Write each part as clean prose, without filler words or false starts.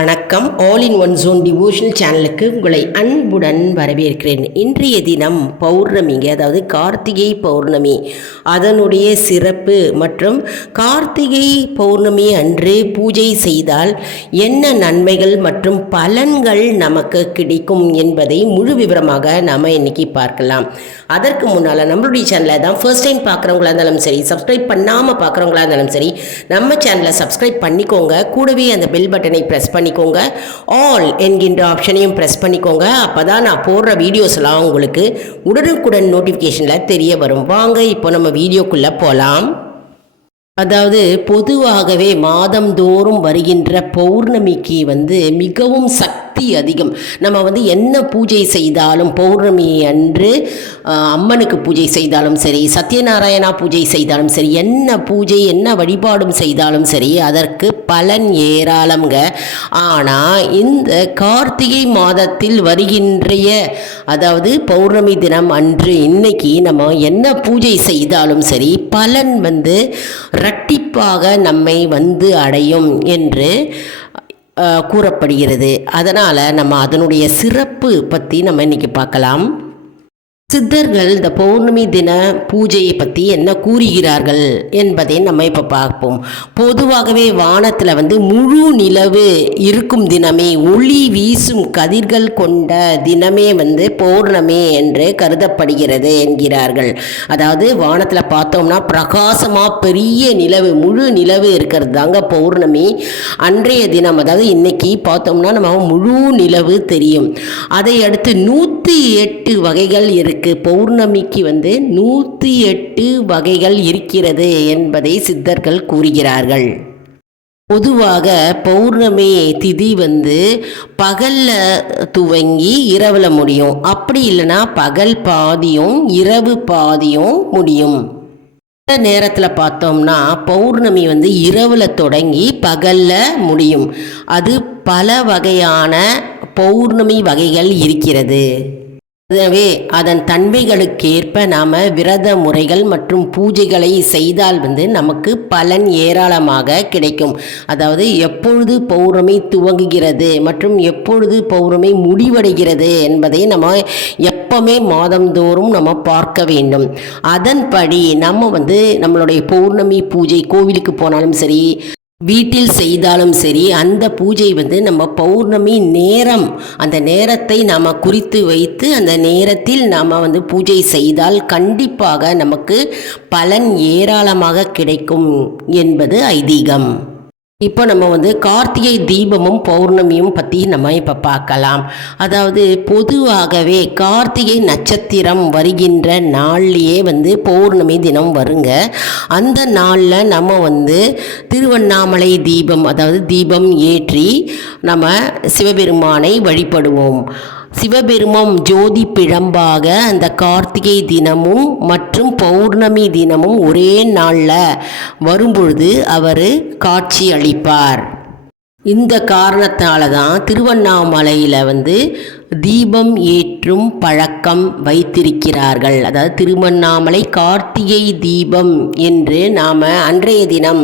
வணக்கம். All in one zone devotional சேனலுக்கு உங்களை அன்புடன் வரவேற்கிறேன். இன்றைய தினம் பௌர்ணமிங்க, அதாவது கார்த்திகை பௌர்ணமி, அதனுடைய சிறப்பு மற்றும் கார்த்திகை பௌர்ணமி அன்று பூஜை செய்தால் என்ன நன்மைகள் மற்றும் பலன்கள் நமக்கு கிடைக்கும் என்பதை முழு விவரமாக நாம் இன்னைக்கு பார்க்கலாம். அதற்கு முன்னால் நம்மளுடைய சேனலை தான் ஃபர்ஸ்ட் டைம் பார்க்குறவங்களா இருந்தாலும் சரி, சப்ஸ்கிரைப் பண்ணாமல் பார்க்குறவங்களா இருந்தாலும் சரி, நம்ம சேனலை சப்ஸ்கிரைப் பண்ணிக்கோங்க. கூடவே அந்த பெல் பட்டனை ப்ரெஸ் பண்ணிக்கோங்க. ஆல் என்கின்ற ஆப்ஷனையும் ப்ரெஸ் பண்ணிக்கோங்க. அப்போ தான் நான் போடுற வீடியோஸ்லாம் உங்களுக்கு உடனுக்குடன் நோட்டிஃபிகேஷனில் தெரிய வரும். வாங்க இப்போ நம்ம வீடியோக்குள்ளே போகலாம். அதாவது பொதுவாகவே மாதந்தோறும் வருகின்ற பௌர்ணமிக்கு மிகவும் சக்தி அதிகம். நம்ம என்ன பூஜை செய்தாலும், பௌர்ணமி அன்று அம்மனுக்கு பூஜை செய்தாலும் சரி, சத்யநாராயணா பூஜை செய்தாலும் சரி, என்ன பூஜை என்ன வழிபாடும் செய்தாலும் சரி, அதற்கு பலன் ஏராளம்ங்க. ஆனால் இந்த கார்த்திகை மாதத்தில் வருகின்றைய, அதாவது பௌர்ணமி தினம் அன்று இன்னைக்கு நம்ம என்ன பூஜை செய்தாலும் சரி, பலன் இரட்டிப்பாக நம்மை அடையும் என்று கூறப்படுகிறது. அதனால் நம்ம அதனுடைய சிறப்பு பற்றி நம்ம இன்னைக்கு பார்க்கலாம். சித்தர்கள் இந்த பௌர்ணமி தின பூஜையை பற்றி என்ன கூறுகிறார்கள் என்பதை நம்ம இப்போ பார்ப்போம். பொதுவாகவே வானத்தில் முழு நிலவு இருக்கும் தினமே, ஒளி வீசும் கதிர்கள் கொண்ட தினமே பௌர்ணமி என்று கருதப்படுகிறது என்கிறார்கள். அதாவது வானத்தில் பார்த்தோம்னா பிரகாசமாக பெரிய நிலவு, முழு நிலவு இருக்கிறது தாங்க பௌர்ணமி. அன்றைய தினம், அதாவது இன்னைக்கு பார்த்தோம்னா நம்ம முழு நிலவு தெரியும். அதை அடுத்து 108 வகைகள் இருக்கு. பௌர்ணமிக்கு 108 வகைகள் இருக்கிறது என்பதை சித்தர்கள் கூறுகிறார்கள். பொதுவாக பௌர்ணமி திதி பகல்ல துவங்கி இரவுல முடியும். அப்படி இல்லைன்னா பகல் பாதியும் இரவு பாதியும் முடியும். நேரத்தில் பார்த்தோம்னா பௌர்ணமி இரவுல தொடங்கி பகல்ல முடியும். அது பல வகையான பௌர்ணமி வகைகள் இருக்கிறது. எனவே அதன் தன்மைகளுக்கேற்ப நாம் விரத முறைகள் மற்றும் பூஜைகளை செய்தால் நமக்கு பலன் ஏராளமாக கிடைக்கும். அதாவது எப்பொழுது பௌர்ணமி துவங்குகிறது மற்றும் எப்பொழுது பௌர்ணமி முடிவடைகிறது என்பதை நம்ம எப்பவுமே மாதந்தோறும் நம்ம பார்க்க வேண்டும். அதன்படி நம்ம நம்மளுடைய பௌர்ணமி பூஜை கோவிலுக்கு போனாலும் சரி, வீட்டில் செய்தாலும் சரி, அந்த பூஜை நம்ம பௌர்ணமி நேரம், அந்த நேரத்தை நாம் குறித்து வைத்து அந்த நேரத்தில் நாம் பூஜை செய்தால் கண்டிப்பாக நமக்கு பலன் ஏராளமாக கிடைக்கும் என்பது ஐதீகம். இப்போ நம்ம கார்த்திகை தீபமும் பௌர்ணமியும் பற்றி நம்ம இப்போ பார்க்கலாம். அதாவது பொதுவாகவே கார்த்திகை நட்சத்திரம் வருகின்ற நாள்லேயே பௌர்ணமி தினம் வருங்க. அந்த நாளில் நம்ம திருவண்ணாமலை தீபம், அதாவது தீபம் ஏற்றி நம்ம சிவபெருமானை வழிபடுவோம். சிவபெருமான் ஜோதி பிழம்பாக அந்த கார்த்திகை தினமும் மற்றும் பௌர்ணமி தினமும் ஒரே நாளில் வரும்பொழுது அவர் காட்சி அளிப்பார். இந்த காரணத்தால் தான் திருவண்ணாமலையில் தீபம் ஏற்றும் பழக்கம் வைத்திருக்கிறார்கள். அதாவது திருவண்ணாமலை கார்த்திகை தீபம் என்று நாம் அன்றைய தினம்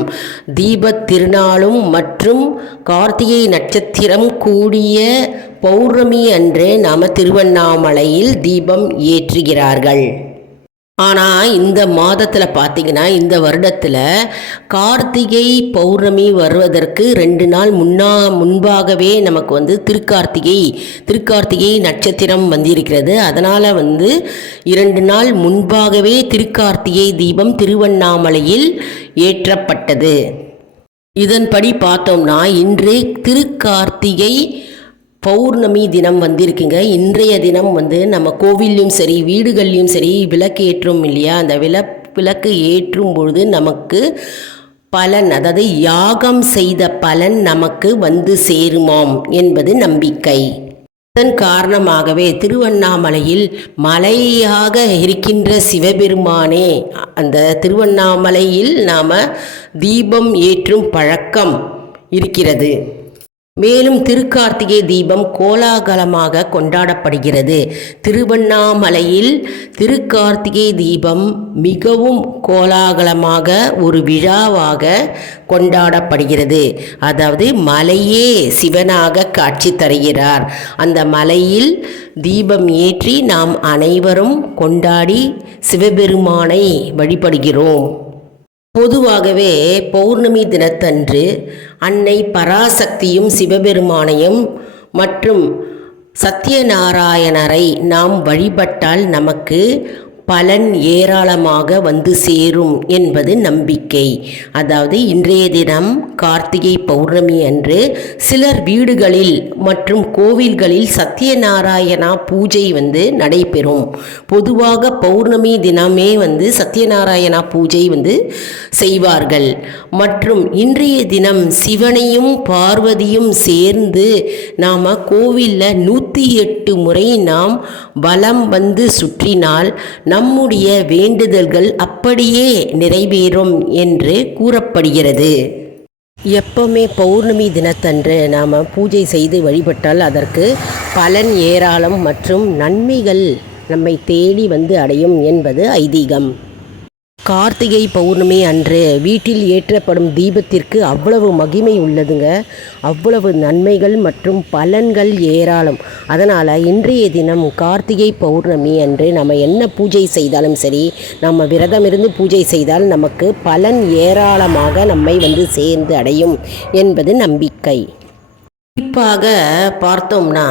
தீபத் திருநாளும் மற்றும் கார்த்திகை நட்சத்திரம் கூடிய பௌர்ணமி அன்று நாம் திருவண்ணாமலையில் தீபம் ஏற்றுகிறார்கள். ஆனால் இந்த மாதத்தில் பார்த்திங்கன்னா, இந்த வருடத்தில் கார்த்திகை பௌர்ணமி வருவதற்கு 2 நாள் முன்பாகவே நமக்கு திருக்கார்த்திகை நட்சத்திரம் வந்திருக்கிறது. அதனால் 2 நாள் முன்பாகவே திருக்கார்த்திகை தீபம் திருவண்ணாமலையில் ஏற்றப்பட்டது. இதன்படி பார்த்தோம்னா இன்று திருக்கார்த்திகை பௌர்ணமி தினம் வந்திருக்குங்க. இன்றைய தினம் நம்ம கோவில்லையும் சரி, வீடுகள்லையும் சரி விளக்கு ஏற்றும் இல்லையா, அந்த விளக்கு ஏற்றும் பொழுது நமக்கு பலன், அதாவது யாகம் செய்த பலன் நமக்கு சேருமாம் என்பது நம்பிக்கை. இதன் காரணமாகவே திருவண்ணாமலையில் மலையாக இருக்கின்ற சிவபெருமானே, அந்த திருவண்ணாமலையில் நாம் தீபம் ஏற்றும் பழக்கம் இருக்கிறது. மேலும் திருக்கார்த்திகை தீபம் கோலாகலமாக கொண்டாடப்படுகிறது. திருவண்ணாமலையில் திருக்கார்த்திகை தீபம் மிகவும் கோலாகலமாக ஒரு விழாவாக கொண்டாடப்படுகிறது. அதாவது மலையே சிவனாக காட்சி தருகிறார். அந்த மலையில் தீபம் ஏற்றி நாம் அனைவரும் கொண்டாடி சிவபெருமானை வழிபடுகிறோம். பொதுவாகவே பௌர்ணமி தினத்தன்று அன்னை பராசக்தியும் சிவபெருமானையும் மற்றும் சத்யநாராயணரை நாம் வழிபட்டால் நமக்கு பலன் ஏராளமாக வந்து சேரும் என்பது நம்பிக்கை. அதாவது இன்றைய தினம் கார்த்திகை பௌர்ணமி அன்று சிலர் வீடுகளில் மற்றும் கோவில்களில் சத்யநாராயணா பூஜை நடைபெறும். பொதுவாக பௌர்ணமி தினமே சத்யநாராயணா பூஜை செய்வார்கள். மற்றும் இன்றைய தினம் சிவனையும் பார்வதியும் சேர்ந்து நாம் கோவிலில் 108 முறை நாம் வலம் சுற்றினால் நம்முடைய வேண்டுதல்கள் அப்படியே நிறைவேறும் என்று கூறப்படுகிறது. எப்பவுமே பௌர்ணமி தினத்தன்று நாம் பூஜை செய்து வழிபட்டால் அதற்கு பலன் ஏராளம் மற்றும் நன்மைகள் நம்மை தேடி அடையும் என்பது ஐதீகம். கார்த்திகை பௌர்ணமி அன்று வீட்டில் ஏற்றப்படும் தீபத்திற்கு அவ்வளவு மகிமை உள்ளதுங்க. அவ்வளவு நன்மைகள் மற்றும் பலன்கள் ஏராளம். அதனால் இன்றைய தினம் கார்த்திகை பௌர்ணமி அன்று நம்ம என்ன பூஜை செய்தாலும் சரி, நம்ம விரதம் இருந்து பூஜை செய்தால் நமக்கு பலன் ஏராளமாக நம்மை சேர்ந்து அடையும் என்பது நம்பிக்கை. குறிப்பாக பார்த்தோம்னா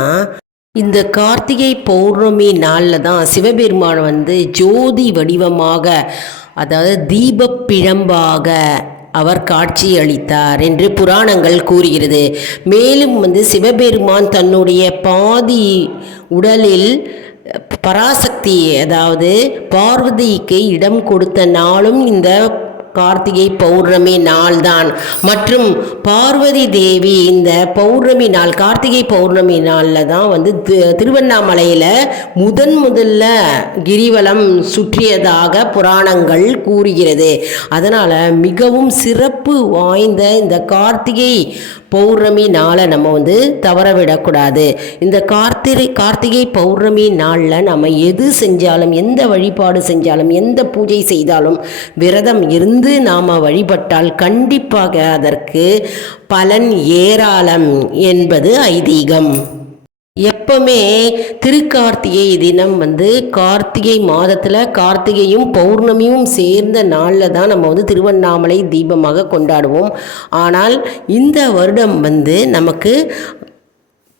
இந்த கார்த்திகை பௌர்ணமி நாளில் தான் சிவபெருமான் ஜோதி வடிவமாக, அதாவது தீபப்பிழம்பாக அவர் காட்சி அளித்தார் என்று புராணங்கள் கூறுகிறது. மேலும் சிவபெருமான் தன்னுடைய பாதி உடலில் பராசக்தி, அதாவது பார்வதிக்கு இடம் கொடுத்த நாளும் இந்த கார்த்திகை பௌர்ணமி நாள்தான். மற்றும் பார்வதி தேவி இந்த பௌர்ணமி நாள், கார்த்திகை பௌர்ணமி நாளில் தான் திருவண்ணாமலையில் முதல்ல கிரிவலம் சுற்றியதாக புராணங்கள் கூறுகிறது. அதனால் மிகவும் சிறப்பு வாய்ந்த இந்த கார்த்திகை பௌர்ணமி நாளை நம்ம தவறவிடக்கூடாது. இந்த கார்த்திகை பௌர்ணமி நாளில் நம்ம எது செஞ்சாலும், எந்த வழிபாடு செஞ்சாலும், எந்த பூஜை செய்தாலும் விரதம் இருந்து நாம் வழிபட்டால் கண்டிப்பாக அதற்கு பலன் ஏராளம் என்பது ஐதீகம். எப்பவுமே திருக்கார்த்திகை தினம் கார்த்திகை மாதத்தில் கார்த்திகையும் பௌர்ணமியும் சேர்ந்த நாளில் தான் நம்ம திருவண்ணாமலை தீபமாக கொண்டாடுவோம். ஆனால் இந்த வருடம் நமக்கு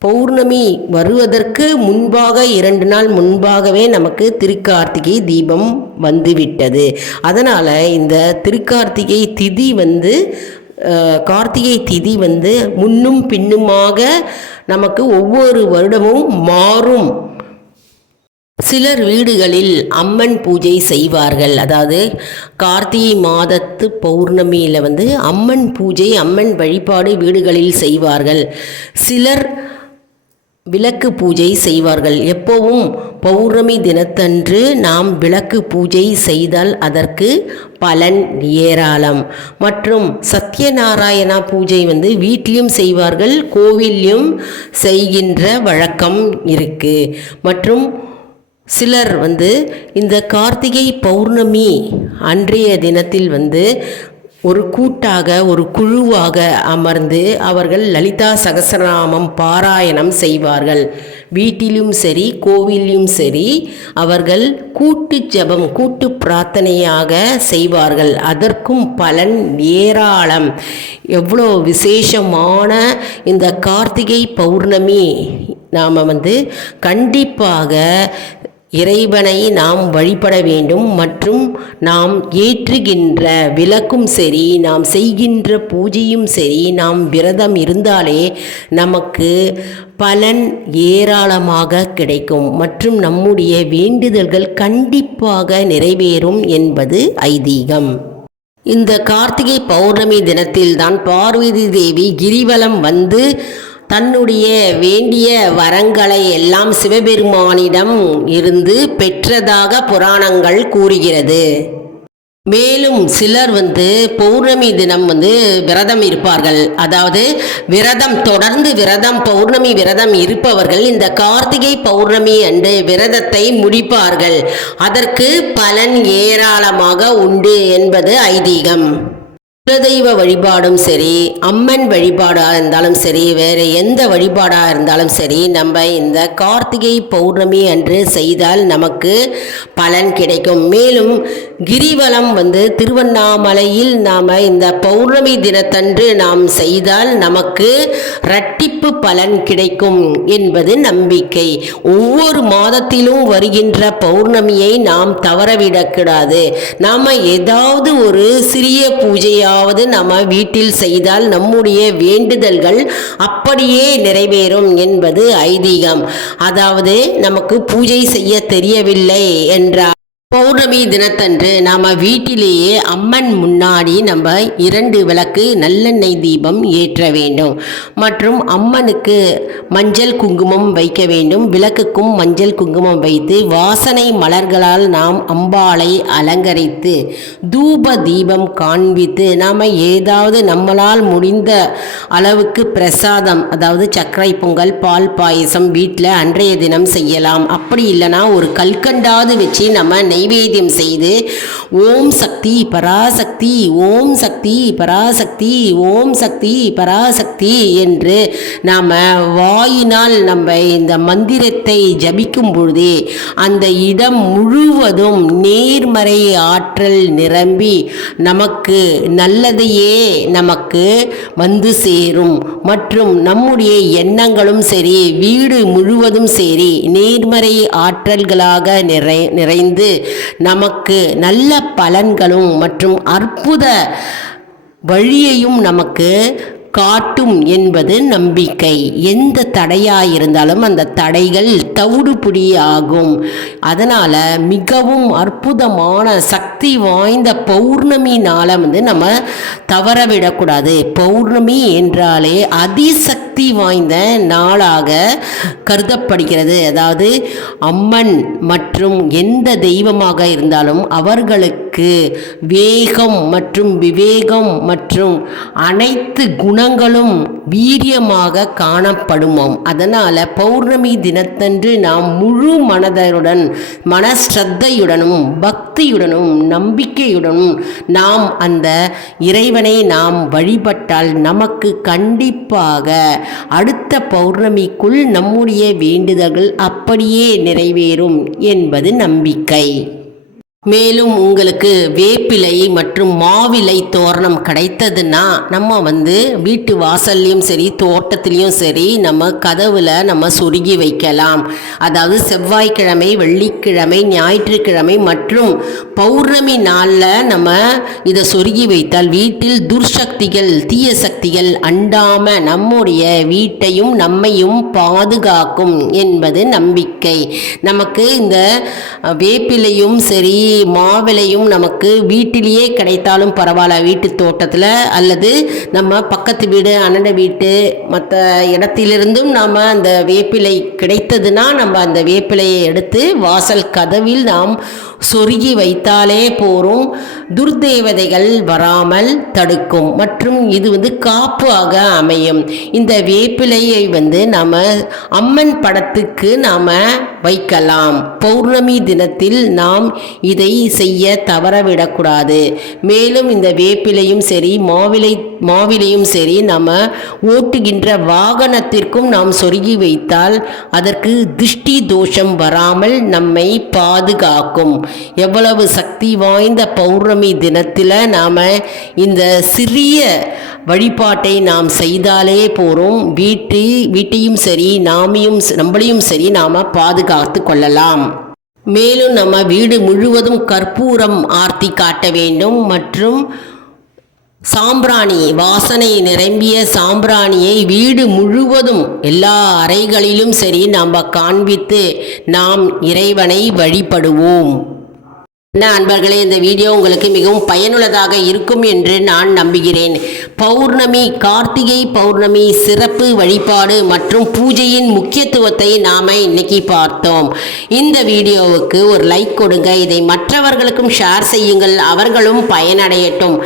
பௌர்ணமி வருவதற்கு முன்பாக 2 நாள் முன்பாகவே நமக்கு திருக்கார்த்திகை தீபம் வந்துவிட்டது. அதனால் இந்த திருக்கார்த்திகை திதி கார்த்திகை திதி முன்னும் பின்னுமாக நமக்கு ஒவ்வொரு வருடமும் மாறும். சிலர் வீடுகளில் அம்மன் பூஜை செய்வார்கள். அதாவது கார்த்திகை மாதத்து பௌர்ணமியில் அம்மன் பூஜை, அம்மன் வழிபாடு வீடுகளில் செய்வார்கள். சிலர் விளக்கு பூஜை செய்வார்கள். எப்போவும் பௌர்ணமி தினத்தன்று நாம் விளக்கு பூஜை செய்தால் அதற்கு பலன் ஏராளம். மற்றும் சத்யநாராயணா பூஜை வீட்டிலும் செய்வார்கள், கோவிலையும் செய்கின்ற வழக்கம் இருக்கு. மற்றும் சிலர் இந்த கார்த்திகை பௌர்ணமி அன்றைய தினத்தில் ஒரு கூட்டாக, ஒரு குழுவாக அமர்ந்து அவர்கள் லலிதா சகஸ்ரநாமம் பாராயணம் செய்வார்கள். வீட்டிலும் சரி, கோவிலும் சரி, அவர்கள் கூட்டு ஜபம், கூட்டு பிரார்த்தனையாக செய்வார்கள். அதற்கும் பலன் ஏராளம். எவ்வளோ விசேஷமான இந்த கார்த்திகை பௌர்ணமி நாம் கண்டிப்பாக இறைவனை நாம் வழிபட வேண்டும். மற்றும் நாம் ஏற்றுகின்ற விளக்கும் சரி, நாம் செய்கின்ற பூஜையும் சரி, நாம் விரதம் இருந்தாலே நமக்கு பலன் ஏராளமாக கிடைக்கும். மற்றும் நம்முடைய வேண்டுதல்கள் கண்டிப்பாக நிறைவேறும் என்பது ஐதீகம். இந்த கார்த்திகை பௌர்ணமி தினத்தில்தான் பார்வதி தேவி கிரிவலம் தன்னுடைய வேண்டிய வரங்களை எல்லாம் சிவபெருமானிடம் இருந்து பெற்றதாக புராணங்கள் கூறுகிறது. மேலும் சிலர் பௌர்ணமி தினம் விரதம் இருப்பார்கள். அதாவது தொடர்ந்து பௌர்ணமி விரதம் இருப்பவர்கள் இந்த கார்த்திகை பௌர்ணமி அன்று விரதத்தை முடிப்பார்கள். அதற்கு பலன் ஏராளமாக உண்டு என்பது ஐதீகம். குலதெய்வ வழிபாடும் சரி, அம்மன் வழிபாடாக இருந்தாலும் சரி, வேறு எந்த வழிபாடாக இருந்தாலும் சரி, நம்ம இந்த கார்த்திகை பௌர்ணமி அன்று செய்தால் நமக்கு பலன் கிடைக்கும். மேலும் கிரிவலம் திருவண்ணாமலையில் நாம் இந்த பௌர்ணமி தினத்தன்று நாம் செய்தால் நமக்கு இரட்டிப்பு பலன் கிடைக்கும் என்பது நம்பிக்கை. ஒவ்வொரு மாதத்திலும் வருகின்ற பௌர்ணமியை நாம் தவறவிடக்கூடாது. நாம் ஏதாவது ஒரு சிறிய பூஜையாக நம்ம வீட்டில் செய்தால் நம்முடைய வேண்டுதல்கள் அப்படியே நிறைவேறும் என்பது ஐதீகம். அதாவது நமக்கு பூஜை செய்ய தெரியவில்லை என்றால் பௌர்ணமி தினத்தன்று நாம் வீட்டிலேயே அம்மன் முன்னாடி நம்ம 2 விளக்கு நல்லெண்ணெய் தீபம் ஏற்ற வேண்டும். மற்றும் அம்மனுக்கு மஞ்சள் குங்குமம் வைக்க வேண்டும். விளக்குக்கும் மஞ்சள் குங்குமம் வைத்து வாசனை மலர்களால் நாம் அம்பாளை அலங்கரித்து தூப தீபம் காண்பித்து நாம் ஏதாவது நம்மளால் முடிந்த அளவுக்கு பிரசாதம், அதாவது சர்க்கரை பொங்கல், பால் பாயசம் வீட்டில் அன்றைய தினம் செய்யலாம். அப்படி இல்லைனா ஒரு கல்கண்டாவது வச்சு நம்ம நைவேத்தியம் செய்து ஓம் சக்தி பராசக்தி, ஓம் சக்தி பராசக்தி, ஓம் சக்தி பராசக்தி என்று நாம் வாயினால் நம்ம இந்த மந்திரத்தை ஜபிக்கும் பொழுதே அந்த இடம் முழுவதும் நேர்மறை ஆற்றல் நிரம்பி நமக்கு நல்லதையே நமக்கு சேரும். மற்றும் நம்முடைய எண்ணங்களும் சரி, வீடு முழுவதும் சரி நேர்மறை ஆற்றல்களாக நிறைந்து நமக்கு நல்ல பலன்களும் மற்றும் அற்புத வழியையும் நமக்கு காட்டும் என்பது நம்பிக்கை. எந்த தடையாயிருந்தாலும் அந்த தடைகள் தவிடுபொடி ஆகும். அதனால் மிகவும் அற்புதமான சக்தி வாய்ந்த பௌர்ணமி நாளை நம்ம தவறவிடக்கூடாது. பௌர்ணமி என்றாலே அதிசக்தி வாய்ந்த நாளாக கருதப்படுகிறது. அதாவது அம்மன் மற்றும் எந்த தெய்வமாக இருந்தாலும் அவர்களுக்கு வேகம் மற்றும் விவேகம் மற்றும் அனைத்து குணங்களும் வீரியமாக காணப்படுமாம். அதனால் பௌர்ணமி தினத்தன்று நாம் முழு மனதுடன் மனஸ்ரத்தையுடனும் பக்தியுடனும் நம்பிக்கையுடனும் நாம் அந்த இறைவனை நாம் வழிபட்டால் நமக்கு கண்டிப்பாக அடுத்த பௌர்ணமிக்குள் நம்முடைய வேண்டுதல்கள் அப்படியே நிறைவேறும் என்பது நம்பிக்கை. மேலும் உங்களுக்கு வேப்பிலை மற்றும் மாவிலை தோரணம் கிடைத்ததுன்னா நம்ம வீட்டு வாசல்லையும் சரி தோட்டத்திலையும் சரி நம்ம கதவில் நம்ம சொருகி வைக்கலாம். அதாவது செவ்வாய்க்கிழமை, வெள்ளிக்கிழமை, ஞாயிற்றுக்கிழமை மற்றும் பௌர்ணமி நாளில் நம்ம இதை சொருகி வைத்தால் வீட்டில் துர்சக்திகள், தீய சக்திகள் அண்டாமல் நம்முடைய வீட்டையும் நம்மையும் பாதுகாக்கும் என்பது நம்பிக்கை. நமக்கு இந்த வேப்பிலையும் சரி மாவிலையும் நமக்கு வீட்டிலேயே கிடைத்தாலும் பரவாயில்ல, வீட்டு தோட்டத்தில் அல்லது நம்ம பக்கத்து வீடு, அண்ணன் வீட்டு மற்ற இடத்திலிருந்தும் நாம் அந்த வேப்பிலை கிடைத்ததுன்னா நம்ம அந்த வேப்பிலையை எடுத்து வாசல் கதவில் நாம் சொருகி வைத்தாலே போரும். துர்தேவதைகள் வராமல் தடுக்கும் மற்றும் இது காப்பாக அமையும். இந்த வேப்பிலையை நாம் அம்மன் படத்துக்கு நாம் வைக்கலாம். பௌர்ணமி தினத்தில் நாம் இதை செய்ய தவறவிடக்கூடாது. மேலும் இந்த வேப்பிலையும் சரி மாவிலையும் சரி நம்ம ஓட்டுகின்ற வாகனத்திற்கும் நாம் சொருகி வைத்தால் அதற்கு திருஷ்டி தோஷம் வராமல் நம்மை பாதுகாக்கும். எவ்வளவு சக்தி வாய்ந்த பௌர்ணமி தினத்தில் நாம் இந்த சிறிய வழிபாட்டை நாம் செய்தாலே போகிறோம். வீட்டையும் சரி நம்மளையும் சரி நாம் பாதுகாத்து கொள்ளலாம். மேலும் நம்ம வீடு முழுவதும் கற்பூரம் ஆர்த்தி காட்ட வேண்டும் மற்றும் சாம்பிராணி, வாசனை நிரம்பிய சாம்பிராணியை வீடு முழுவதும் எல்லா அறைகளிலும் சரி நாம் காண்பித்து நாம் இறைவனை வழிபடுவோம். என்ன அன்பர்களே, இந்த வீடியோ உங்களுக்கு மிகவும் பயனுள்ளதாக இருக்கும் என்று நான் நம்புகிறேன். பௌர்ணமி, கார்த்திகை பௌர்ணமி சிறப்பு வழிபாடு மற்றும் பூஜையின் முக்கியத்துவத்தை நாம் இன்னைக்கு பார்த்தோம். இந்த வீடியோவுக்கு ஒரு லைக் கொடுங்க, இதை மற்றவர்களுக்கும் ஷேர் செய்யுங்கள், அவர்களும் பயனடையட்டும்.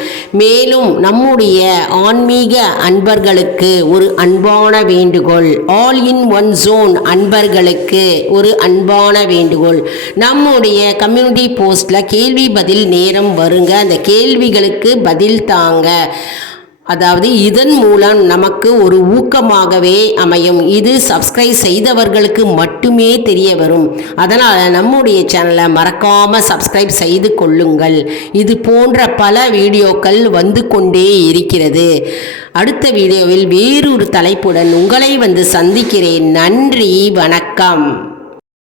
மேலும் நம்முடைய ஆன்மீக அன்பர்களுக்கு ஒரு அன்பான வேண்டுகோள், ஆல் இன் ஒன் ஜோன் அன்பர்களுக்கு ஒரு அன்பான வேண்டுகோள். நம்முடைய கம்யூனிட்டி போஸ்ட்ல கேள்வி பதில் நேரம் வருங்க, அந்த கேள்விகளுக்கு பதில் தாங்க. அதாவது இதன் மூலம் நமக்கு ஒரு ஊக்கமாகவே அமையும். இது சப்ஸ்கிரைப் செய்தவர்களுக்கு மட்டுமே தெரிய வரும். அதனால் நம்முடைய சேனலை மறக்காமல் சப்ஸ்கிரைப் செய்து கொள்ளுங்கள். இது போன்ற பல வீடியோக்கள் வந்து கொண்டே இருக்கிறது. அடுத்த வீடியோவில் வேறொரு தலைப்புடன் உங்களை வந்து சந்திக்கிறேன். நன்றி, வணக்கம்.